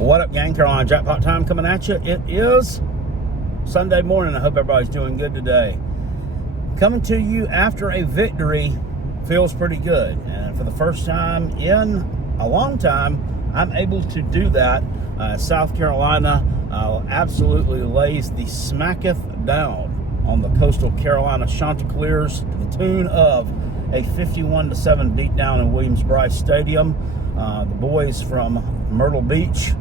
What up, gang? Carolina Jackpot time coming at you. It is Sunday morning. I hope everybody's doing good today. Coming to you after a victory feels pretty good. And for the first time in a long time, I'm able to do that. South Carolina absolutely lays the smacketh down on the Coastal Carolina Chanticleers to the tune of a 51-7 beatdown in Williams-Brice Stadium. The boys from Myrtle Beach,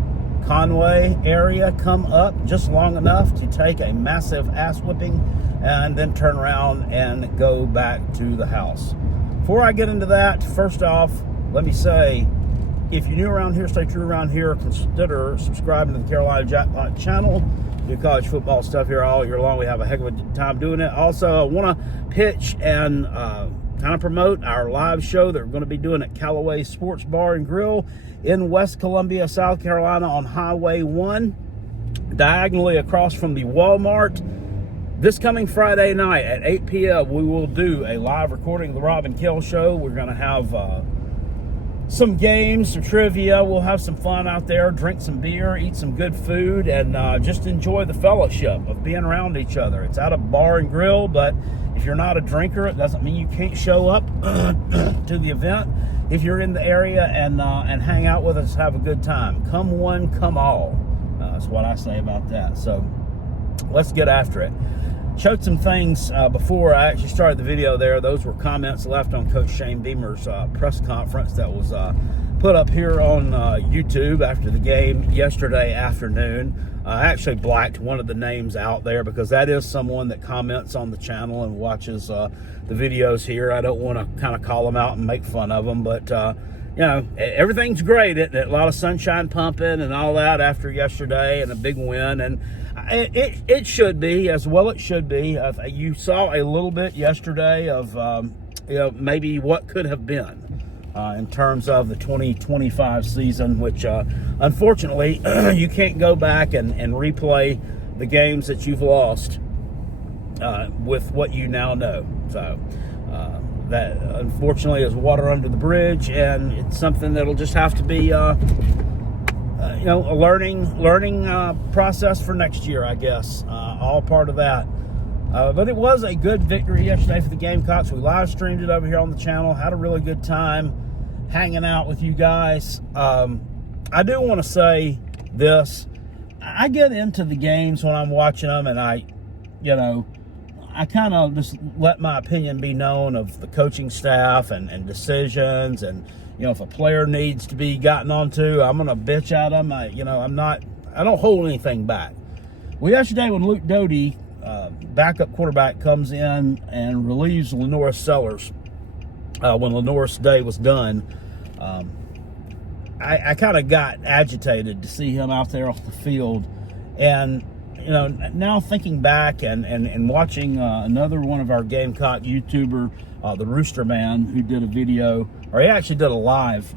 Conway area come up just long enough to take a massive ass whipping and then turn around and go back to the house. Before I get into that, first off, let me say, if you're new around here, stay true around here, consider subscribing to the Carolina Jackpot channel. We do college football stuff here all year long. We have a heck of a time doing it. Also, I want to pitch and kind of promote our live show that we're going to be doing at Calloways Sports Bar and Grill in West Columbia, South Carolina on Highway 1, diagonally across from the Walmart. This coming Friday night at 8 p.m., we will do a live recording of the Rob and Kell Show. We're going to have some games, some trivia. We'll have some fun out there, drink some beer, eat some good food, and just enjoy the fellowship of being around each other. It's at a bar and grill, but if you're not a drinker, it doesn't mean you can't show up to the event. If you're in the area and hang out with us, have a good time. Come one, come all. That's what I say about that. So let's get after it. Showed some things before I actually started the video there. Those were comments left on Coach Shane Beamer's press conference that was put up here on YouTube after the game yesterday afternoon. I actually blacked one of the names out there because that is someone that comments on the channel and watches the videos here. I don't want to kind of call them out and make fun of them, but you know, everything's great. A lot of sunshine pumping and all that after yesterday and a big win, and it should be, as well it should be. You saw a little bit yesterday of you know, maybe what could have been in terms of the 2025 season, which unfortunately you can't go back and replay the games that you've lost with what you now know. So that unfortunately is water under the bridge, and it's something that'll just have to be you know, a learning process for next year, I guess. All part of that. But it was a good victory yesterday for the Gamecocks. We live streamed it over here on the channel. Had a really good time hanging out with you guys. I do want to say this. I get into the games when I'm watching them, and I kind of just let my opinion be known of the coaching staff and decisions, and you know, if a player needs to be gotten onto, I'm gonna bitch at them. I don't hold anything back. Well, yesterday when Luke Doty, backup quarterback, comes in and relieves Lenoris Sellers, when Lenoris' day was done, I kind of got agitated to see him out there off the field. And you know, now thinking back and watching another one of our Gamecock YouTuber, the Rooster Man, who did a video, or he actually did a live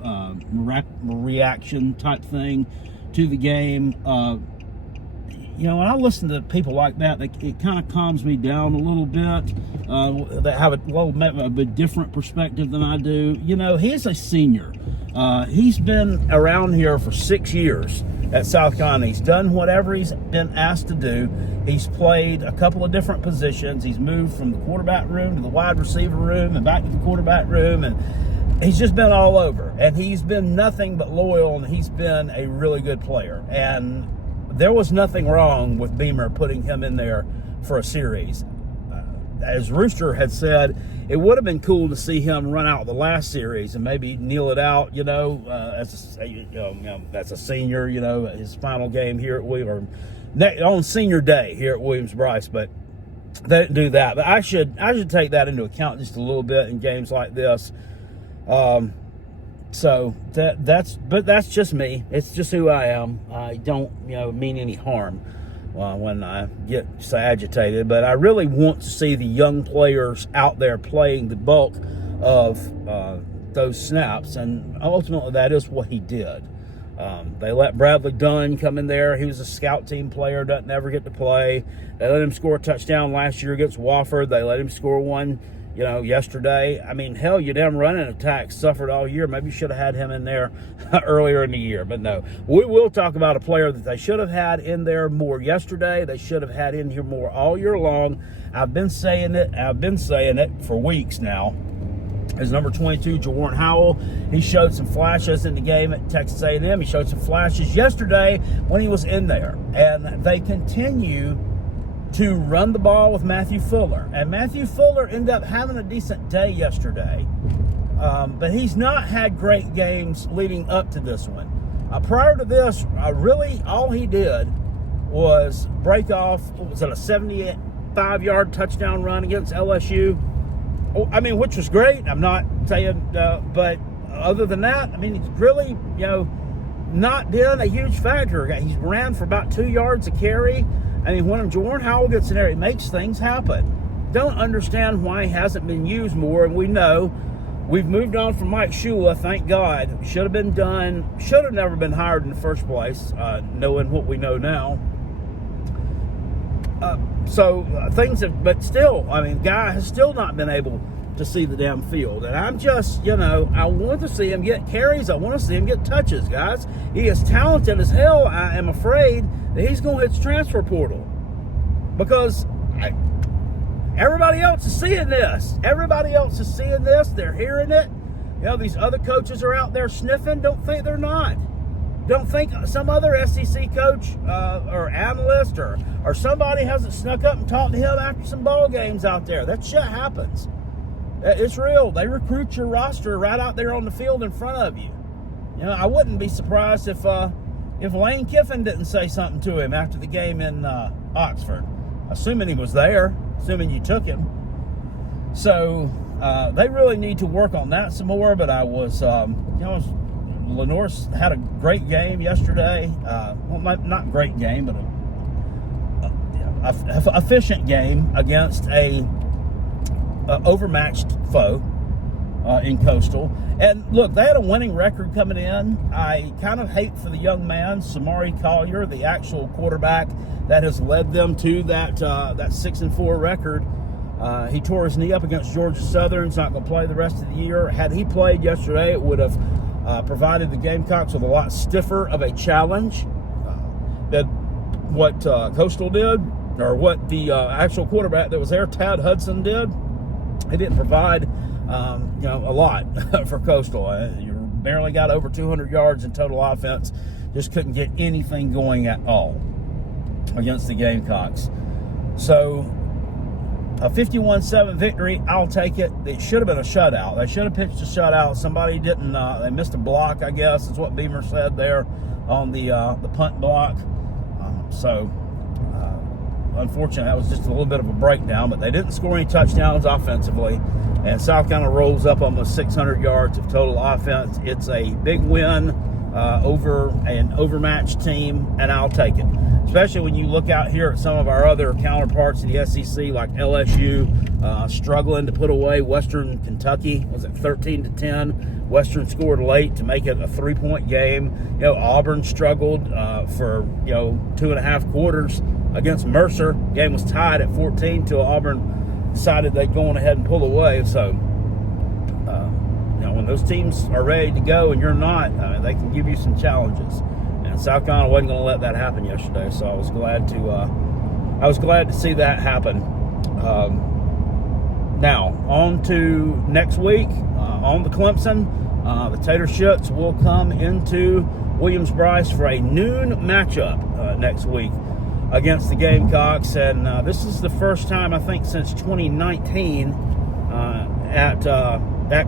reaction type thing to the game. You know, when I listen to people like that, it kind of calms me down a little bit. That have a bit different perspective than I do. You know, he's a senior. He's been around here for 6 years at South Carolina. He's done whatever he's been asked to do. He's played a couple of different positions. He's moved from the quarterback room to the wide receiver room and back to the quarterback room, and he's just been all over. And he's been nothing but loyal, and he's been a really good player. And there was nothing wrong with Beamer putting him in there for a series. As Rooster had said, it would have been cool to see him run out the last series and maybe kneel it out, you know, as a senior, you know, his final game here at Williams, on senior day here at Williams-Brice. But they didn't do that. But I should take that into account just a little bit in games like this. So that's just me. It's just who I am. I don't, you know, mean any harm when I get so agitated, but I really want to see the young players out there playing the bulk of those snaps, and ultimately that is what he did. They let Bradley Dunn come in there. He was a scout team player, doesn't ever get to play. They let him score a touchdown last year against Wofford. They let him score one yesterday. I mean, hell, your damn running attack suffered all year. Maybe you should have had him in there earlier in the year. But no, we will talk about a player that they should have had in there more yesterday. They should have had in here more all year long. I've been saying it for weeks now. Is number 22, Jawarn Howell. He showed some flashes in the game at Texas A&M. He showed some flashes yesterday when he was in there. And they continue to run the ball with Matthew Fuller. And Matthew Fuller ended up having a decent day yesterday. But he's not had great games leading up to this one. Prior to this, really all he did was break off, what was it, a 75-yard touchdown run against LSU. I mean, which was great. I'm not saying, but other than that, I mean, he's really, not been a huge factor. He's ran for about 2 yards a carry. I mean, when Jawarn Howell gets in there, it makes things happen. Don't understand why he hasn't been used more, and we know we've moved on from Mike Shula, thank God. Should have never been hired in the first place, knowing what we know now. But still, I mean, guy has still not been able to see the damn field. And I'm just, I want to see him get carries. I want to see him get touches, guys. He is talented as hell. I am afraid that he's going to hit the transfer portal because everybody else is seeing this. Everybody else is seeing this. They're hearing it. These other coaches are out there sniffing. Don't think they're not. Don't think some other SEC coach or analyst or somebody hasn't snuck up and talked to him after some ball games out there. That shit happens. It's real. They recruit your roster right out there on the field in front of you. I wouldn't be surprised if Lane Kiffin didn't say something to him after the game in Oxford, assuming he was there, assuming you took him. So they really need to work on that some more. But Lenore had a great game yesterday. Not great game, but a efficient game against a overmatched foe in Coastal. And look, they had a winning record coming in. I kind of hate for the young man, Samari Collier, the actual quarterback that has led them to that 6-4 record. He tore his knee up against Georgia Southern. He's not going to play the rest of the year. Had he played yesterday, it would have provided the Gamecocks with a lot stiffer of a challenge than what Coastal did, or what the actual quarterback that was there, Tad Hudson, did. He didn't provide, a lot for Coastal. You barely got over 200 yards in total offense. Just couldn't get anything going at all against the Gamecocks. So a 51-7 victory, I'll take it. It should have been a shutout. They should have pitched a shutout. Somebody didn't. They missed a block, I guess, is what Beamer said there on the punt block. Unfortunately, that was just a little bit of a breakdown, but they didn't score any touchdowns offensively. And South Carolina rolls up almost 600 yards of total offense. It's a big win over an overmatched team, and I'll take it. Especially when you look out here at some of our other counterparts in the SEC, like LSU, struggling to put away Western Kentucky. Was it 13-10? Western scored late to make it a 3-point game. Auburn struggled for 2.5 quarters against Mercer. Game was tied at 14 till Auburn decided they'd go on ahead and pull away. So, when those teams are ready to go and you're not, they can give you some challenges. And South Carolina wasn't going to let that happen yesterday, so I was glad to see that happen. Now, on to next week on the Clemson. The Tater Shits will come into Williams-Brice for a noon matchup next week against the Gamecocks, and this is the first time, I think, since 2019 at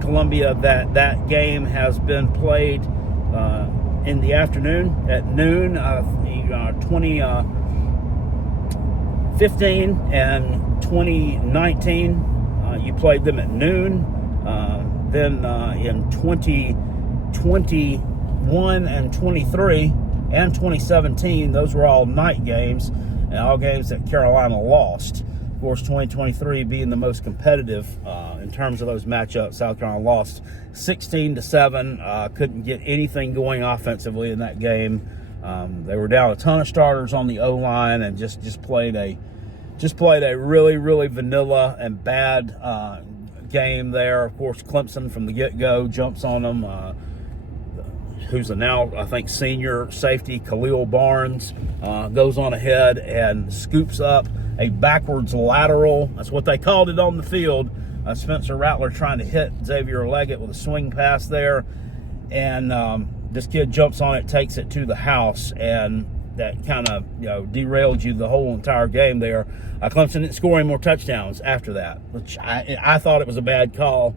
Columbia that game has been played in the afternoon at noon. 2015 and 2019, you played them at noon. Then in 2021 and 23 and 2017, those were all night games, and all games that Carolina lost. Of course, 2023 being the most competitive in terms of those matchups, South Carolina lost 16-7. Couldn't get anything going offensively in that game. They were down a ton of starters on the O-line and just played a really, really vanilla and bad game there. Of course, Clemson from the get-go jumps on them. Who's a now, I think, senior safety, Khalil Barnes, goes on ahead and scoops up a backwards lateral. That's what they called it on the field. Spencer Rattler trying to hit Xavier Leggett with a swing pass there. And this kid jumps on it, takes it to the house, and that kind of, derailed you the whole entire game there. Clemson didn't score any more touchdowns after that, which I thought it was a bad call.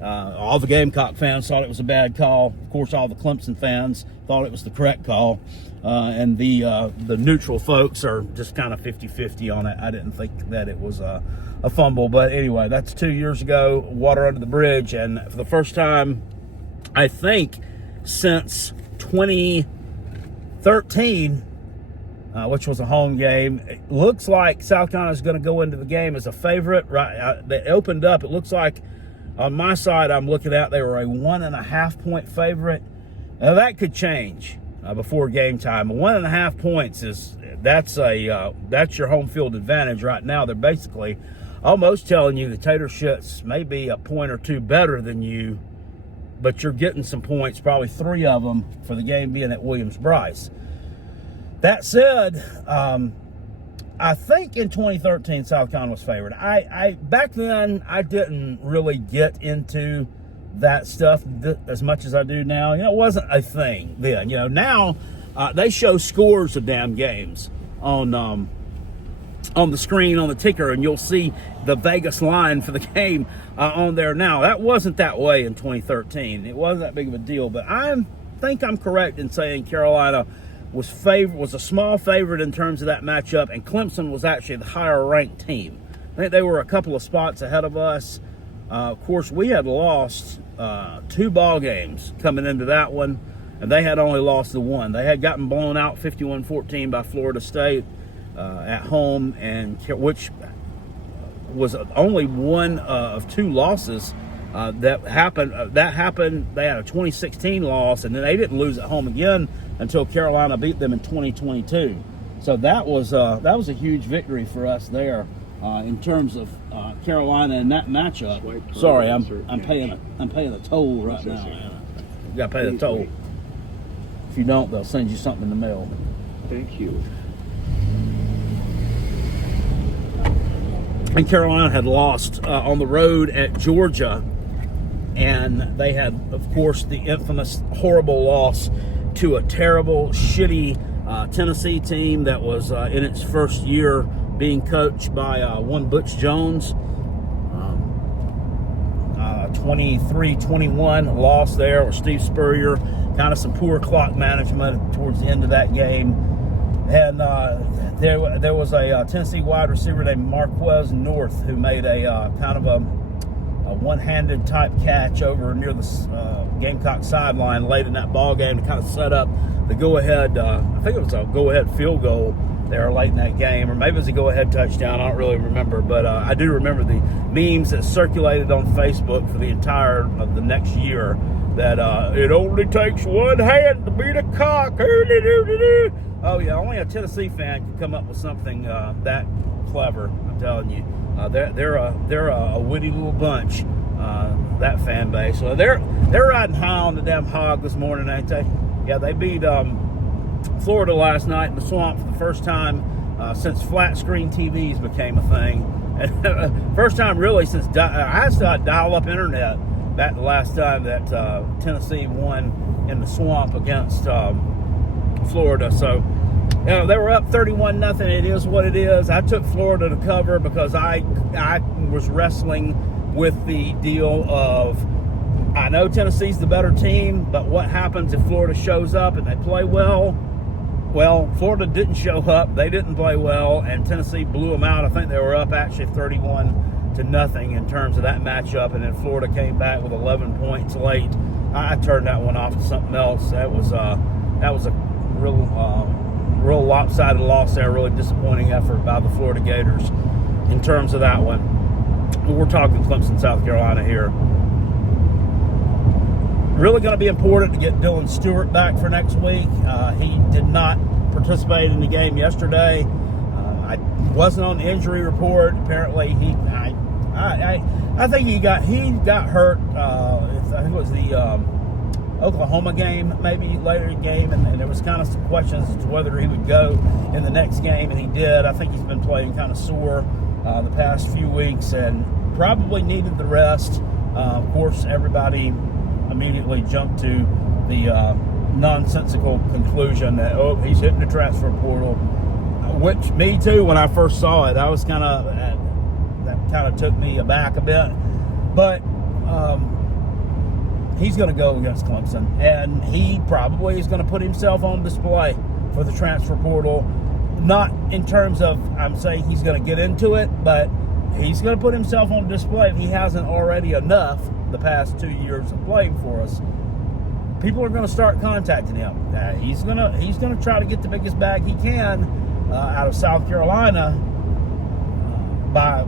All the Gamecock fans thought it was a bad call. Of course, all the Clemson fans thought it was the correct call. And the neutral folks are just kind of 50-50 on it. I didn't think that it was a fumble. But anyway, that's 2 years ago, water under the bridge. And for the first time, I think, since 2013, which was a home game, it looks like South Carolina is going to go into the game as a favorite. Right? They opened up, it looks like, on my side, I'm looking at, they were a 1.5-point favorite. Now that could change before game time. 1.5 points that's your home field advantage right now. They're basically almost telling you the Tater Shits may be a point or two better than you, but you're getting some points, probably 3 of them, for the game being at Williams-Brice. That said, I think in 2013, South Carolina was favored. I back then, I didn't really get into that stuff as much as I do now. It wasn't a thing then. Now they show scores of damn games on the screen, on the ticker, and you'll see the Vegas line for the game on there now. That wasn't that way in 2013. It wasn't that big of a deal, but I think I'm correct in saying Carolina was a small favorite in terms of that matchup, and Clemson was actually the higher ranked team. I think they were a couple of spots ahead of us. Of course, we had lost 2 ball games coming into that one, and they had only lost the one. They had gotten blown out 51-14 by Florida State at home, and which was only one of 2 losses that happened. They had a 2016 loss, and then they didn't lose at home again until Carolina beat them in 2022. So that was a huge victory for us there in terms of Carolina and that matchup. Sorry, I'm paying a toll right now. You got to pay the toll. If you don't, they'll send you something in the mail. Thank you. And Carolina had lost on the road at Georgia, and they had, of course, the infamous horrible loss to a terrible, shitty Tennessee team that was in its first year being coached by one Butch Jones. 23-21 loss there with Steve Spurrier. Kind of some poor clock management towards the end of that game. And there was a Tennessee wide receiver named Marquez North who made a kind of a one-handed type catch over near the Gamecock sideline late in that ball game to kind of set up the go-ahead. I think it was a go-ahead field goal there late in that game, or maybe it was a go-ahead touchdown. I don't really remember, but I do remember the memes that circulated on Facebook for the entire of the next year that it only takes one hand to beat a cock. Oh yeah, only a Tennessee fan can come up with something that clever. I'm telling you, they're a witty little bunch. That fan base. So they're riding high on the damn hog this morning, ain't they? Yeah, they beat Florida last night in the Swamp for the first time since flat screen TVs became a thing, and first time really since I still had dial-up internet. That the last time that Tennessee won in the Swamp against Florida. So, they were up 31-0. It is what it is. I took Florida to cover because I was wrestling with the deal of, I know Tennessee's the better team, but what happens if Florida shows up and they play well? Well, Florida didn't show up. They didn't play well, and Tennessee blew them out. I think they were up actually 31-0 in terms of that matchup, and then Florida came back with 11 points late. I turned that one off to something else. That was a real lopsided loss there. Really disappointing effort by the Florida Gators in terms of that one. We're talking Clemson, South Carolina here. Really going to be important to get Dylan Stewart back for next week. He did not participate in the game yesterday. I wasn't on the injury report. Apparently, I think he got hurt. I think it was the Oklahoma game, maybe later in the game, and there was kind of some questions as to whether he would go in the next game, and he did. I think he's been playing kind of sore the past few weeks and probably needed the rest. Of course, everybody immediately jumped to the nonsensical conclusion that, oh, he's hitting the transfer portal, which me too, when I first saw it, I was kind of, that kind of took me aback a bit. But he's going to go against Clemson, and he probably is going to put himself on display for the transfer portal. Not in terms of, I'm saying he's going to get into it, but he's going to put himself on display if he hasn't already enough the past 2 years of playing for us. People are going to start contacting him. He's going to try to get the biggest bag he can out of South Carolina by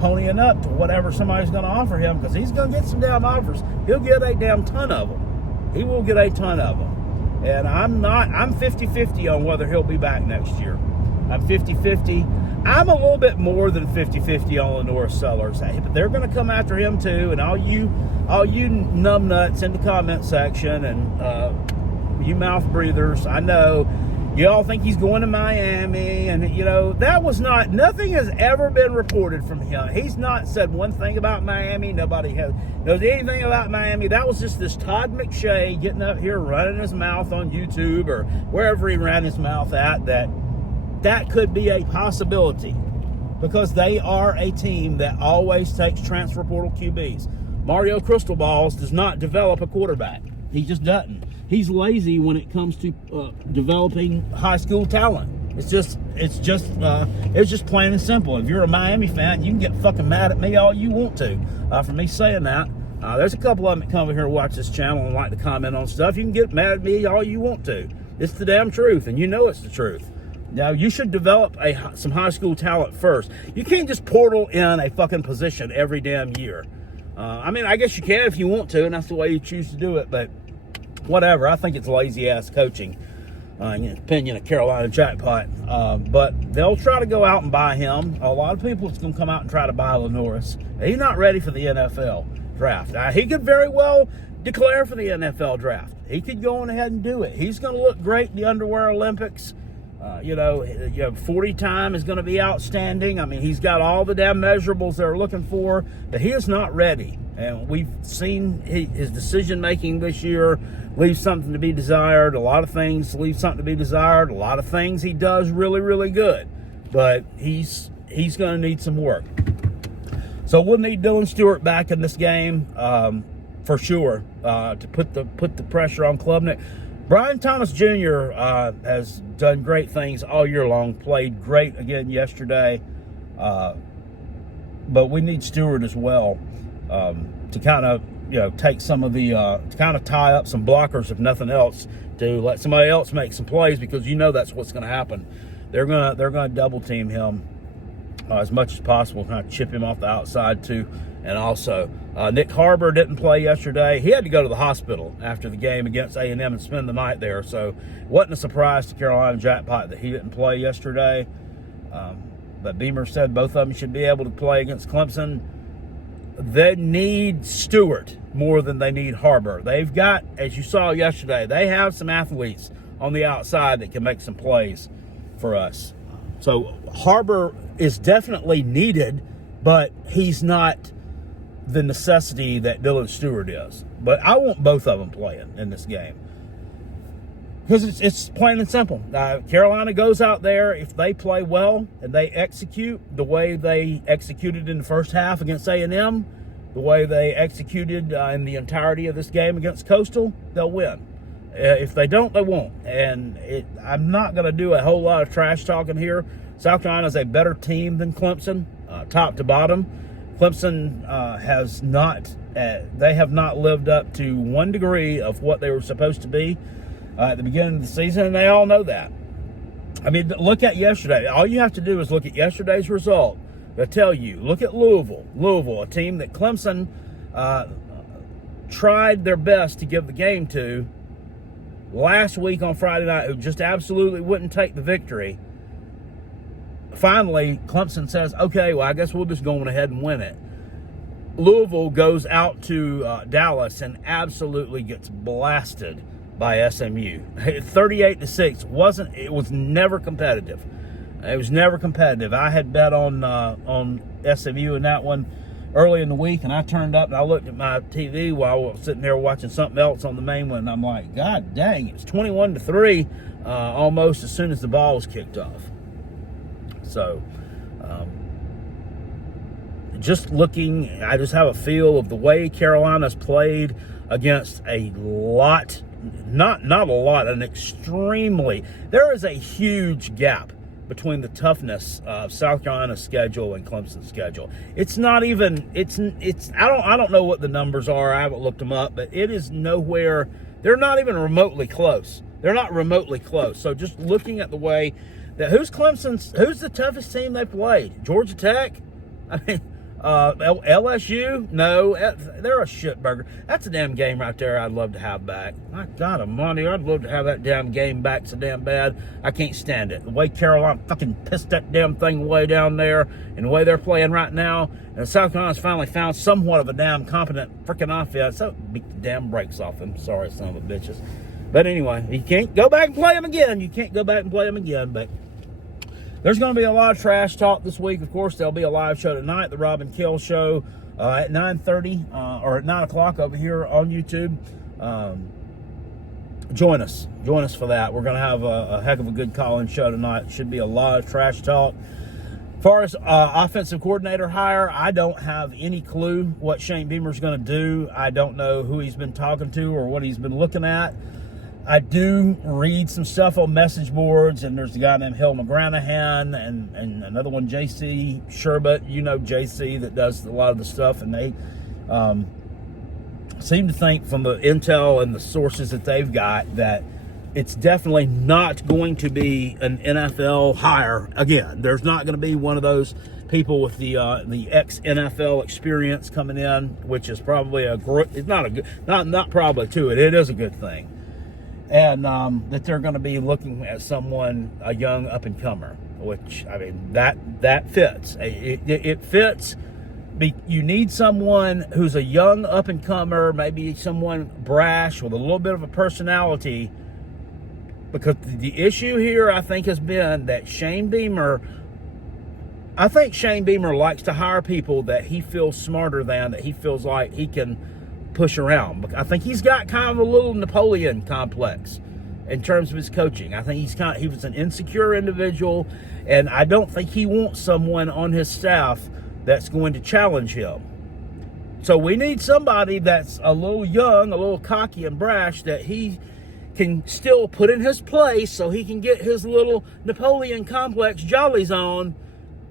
ponying up to whatever somebody's going to offer him, because he's going to get some damn offers. He'll get a damn ton of them. He will get a ton of them. And I'm 50-50 on whether he'll be back next year. I'm 50-50. I'm a little bit more than 50-50 on Lenore Sellers. But they're going to come after him too. And all you numbnuts in the comment section and you mouth breathers, I know you all think he's going to Miami, and that was nothing has ever been reported from him. He's not said one thing about Miami. Nobody knows anything about Miami. That was just this Todd McShay getting up here running his mouth on YouTube or wherever he ran his mouth at. That could be a possibility, because they are a team that always takes transfer portal QBs. Mario Cristobal's does not develop a quarterback. He just doesn't. He's lazy when it comes to developing high school talent. It's just plain and simple. If you're a Miami fan, you can get fucking mad at me all you want to for me saying that. There's a couple of them that come over here and watch this channel and like to comment on stuff. You can get mad at me all you want to. It's the damn truth, and you know it's the truth. Now, you should develop some high school talent first. You can't just portal in a fucking position every damn year. I guess you can if you want to, and that's the way you choose to do it, but whatever. I think it's lazy-ass coaching, in the opinion of Carolina Jackpot. But they'll try to go out and buy him. A lot of people is going to come out and try to buy Lenoris. He's not ready for the NFL draft. He could very well declare for the NFL draft. He could go on ahead and do it. He's going to look great in the underwear Olympics. 40 time is going to be outstanding. He's got all the damn measurables they're looking for, but he is not ready. And we've seen his decision-making this year leave something to be desired. A lot of things leave something to be desired. A lot of things he does really, really good. But he's going to need some work. So we'll need Dylan Stewart back in this game for sure to put the pressure on Klubnik. Brian Thomas Jr. Has done great things all year long, played great again yesterday. But we need Stewart as well to kind of, take some of the, to kind of tie up some blockers, if nothing else, to let somebody else make some plays, because that's what's going to happen. They're gonna double team him as much as possible, kind of chip him off the outside too. And also, Nick Harbor didn't play yesterday. He had to go to the hospital after the game against A&M and spend the night there. So it wasn't a surprise to Carolina Jackpot that he didn't play yesterday. But Beamer said both of them should be able to play against Clemson. They need Stewart more than they need Harbor. They've got, as you saw yesterday, they have some athletes on the outside that can make some plays for us. So Harbor is definitely needed, but he's not the necessity that Dylan Stewart is. But I want both of them playing in this game, because it's plain and simple. Carolina goes out there, if they play well and they execute the way they executed in the first half against A&M, the way they executed in the entirety of this game against Coastal, they'll win. If they don't, they won't. And I'm not going to do a whole lot of trash talking here. South Carolina is a better team than Clemson, top to bottom. Clemson has not lived up to 1 degree of what they were supposed to be at the beginning of the season, and they all know that. Look at yesterday. All you have to do is look at yesterday's result to tell you. Look at Louisville, a team that Clemson tried their best to give the game to last week on Friday night, who just absolutely wouldn't take the victory. Finally, Clemson says, okay, well, I guess we'll just go on ahead and win it. Louisville goes out to Dallas and absolutely gets blasted by SMU. 38-6 it was never competitive. It was never competitive. I had bet on SMU in that one early in the week, and I turned up and I looked at my TV while I was sitting there watching something else on the main one, and I'm like, God dang, it was 21-3 almost as soon as the ball was kicked off. So, just looking, I just have a feel of the way Carolina's played against a lot, not a lot, an extremely, there is a huge gap between the toughness of South Carolina's schedule and Clemson's schedule. It's not even, I don't know what the numbers are. I haven't looked them up, but it is nowhere, they're not even remotely close. They're not remotely close. So just looking at the way that, who's the toughest team they played? Georgia Tech? I mean, LSU? No, they're a shitburger. That's a damn game right there I'd love to have back. My God almighty, I'd love to have that damn game back so damn bad. I can't stand it. The way Carolina fucking pissed that damn thing way down there and the way they're playing right now. And South Carolina's finally found somewhat of a damn competent freaking offense. So beat the damn brakes off them. Sorry, son of a bitches. But anyway, you can't go back and play them again. You can't go back and play them again, but there's going to be a lot of trash talk this week. Of course, there'll be a live show tonight, the Rob and Kill show at 9:30 or at 9 o'clock over here on YouTube. Join us for that. We're going to have a heck of a good call-in show tonight. Should be a lot of trash talk. As far as offensive coordinator hire, I don't have any clue what Shane Beamer's going to do. I don't know who he's been talking to or what he's been looking at. I do read some stuff on message boards, and there's a guy named Hill McGranahan and another one, JC Sherbet, JC, that does a lot of the stuff, and they seem to think from the intel and the sources that they've got that it's definitely not going to be an NFL hire again. There's not going to be one of those people with the ex-NFL experience coming in, which is probably it's not a good, not probably too, it is a good thing. And that they're going to be looking at someone, a young up-and-comer, which, I mean, that fits. It fits. You need someone who's a young up-and-comer, maybe someone brash with a little bit of a personality, because the issue here, I think, has been that Shane Beamer likes to hire people that he feels smarter than, that he feels like he can push around. I think he's got kind of a little Napoleon complex in terms of his coaching. I think he was an insecure individual, and I don't think he wants someone on his staff that's going to challenge him. So we need somebody that's a little young, a little cocky and brash, that he can still put in his place so he can get his little Napoleon complex jollies on,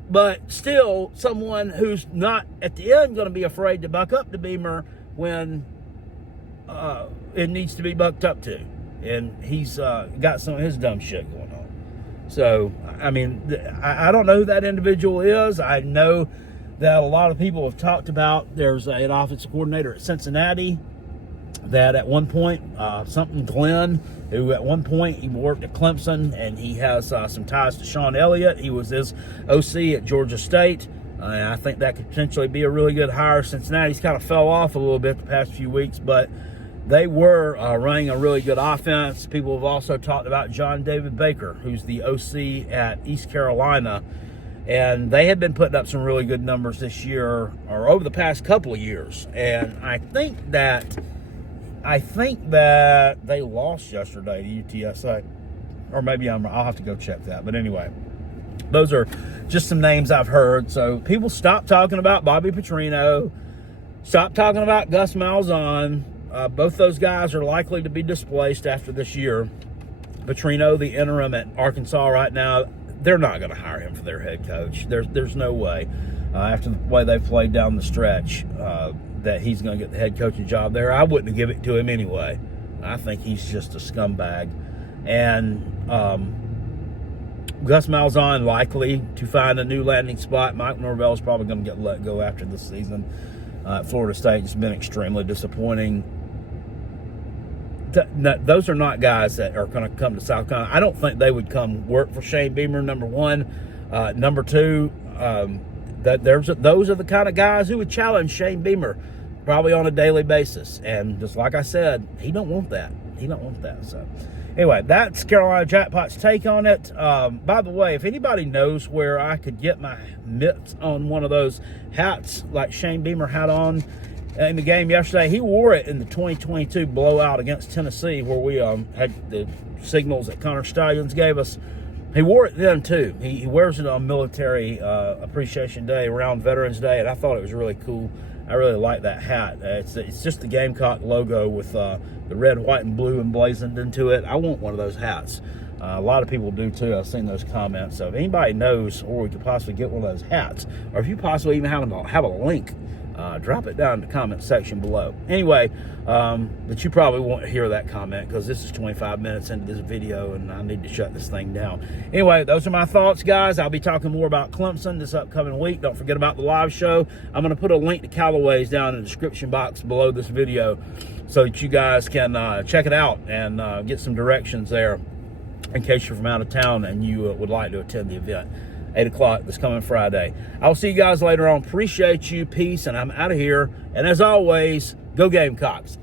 but still someone who's not at the end going to be afraid to buck up to Beamer when it needs to be bucked up to. And he's got some of his dumb shit going on. So, I mean, I don't know who that individual is. I know that a lot of people have talked about there's an offensive coordinator at Cincinnati that at one point, Glenn, who at one point he worked at Clemson, and he has some ties to Sean Elliott. He was his OC at Georgia State. And I think that could potentially be a really good hire. Cincinnati's kind of fell off a little bit the past few weeks, but they were running a really good offense. People have also talked about John David Baker, who's the OC at East Carolina, and they have been putting up some really good numbers this year, or over the past couple of years. And I think that they lost yesterday to UTSA, or maybe I'll have to go check that. But anyway, those are just some names I've heard. So people stop talking about Bobby Petrino. Stop talking about Gus Malzahn. Both those guys are likely to be displaced after this year. Petrino, the interim at Arkansas right now, they're not going to hire him for their head coach. There's no way. After the way they've played down the stretch, that he's going to get the head coaching job there. I wouldn't give it to him anyway. I think he's just a scumbag. And Gus Malzahn likely to find a new landing spot. Mike Norvell is probably going to get let go after this season. Florida State has been extremely disappointing. Those are not guys that are going to come to South Carolina. I don't think they would come work for Shane Beamer, number one. Number two, those are the kind of guys who would challenge Shane Beamer probably on a daily basis. And just like I said, he don't want that. He don't want that. So anyway, that's Carolina Jackpot's take on it. By the way, if anybody knows where I could get my mitts on one of those hats like Shane Beamer had on in the game yesterday, he wore it in the 2022 blowout against Tennessee where we had the signals that Connor Stallions gave us. He wore it then too. He wears it on Military Appreciation Day, around Veterans Day, and I thought it was really cool. I really like that hat. It's just the Gamecock logo with the red, white, and blue emblazoned into it. I want one of those hats. A lot of people do too. I've seen those comments. So if anybody knows, or we could possibly get one of those hats, or if you possibly even have a link, drop it down in the comment section below. Anyway, but you probably won't hear that comment because this is 25 minutes into this video and I need to shut this thing down. Anyway, those are my thoughts, guys. I'll be talking more about Clemson this upcoming week. Don't forget about the live show. I'm going to put a link to Calloways down in the description box below this video so that you guys can check it out and get some directions there in case you're from out of town and you would like to attend the event. 8 o'clock this coming Friday. I'll see you guys later on. Appreciate you. Peace, and I'm out of here. And as always, go Gamecocks.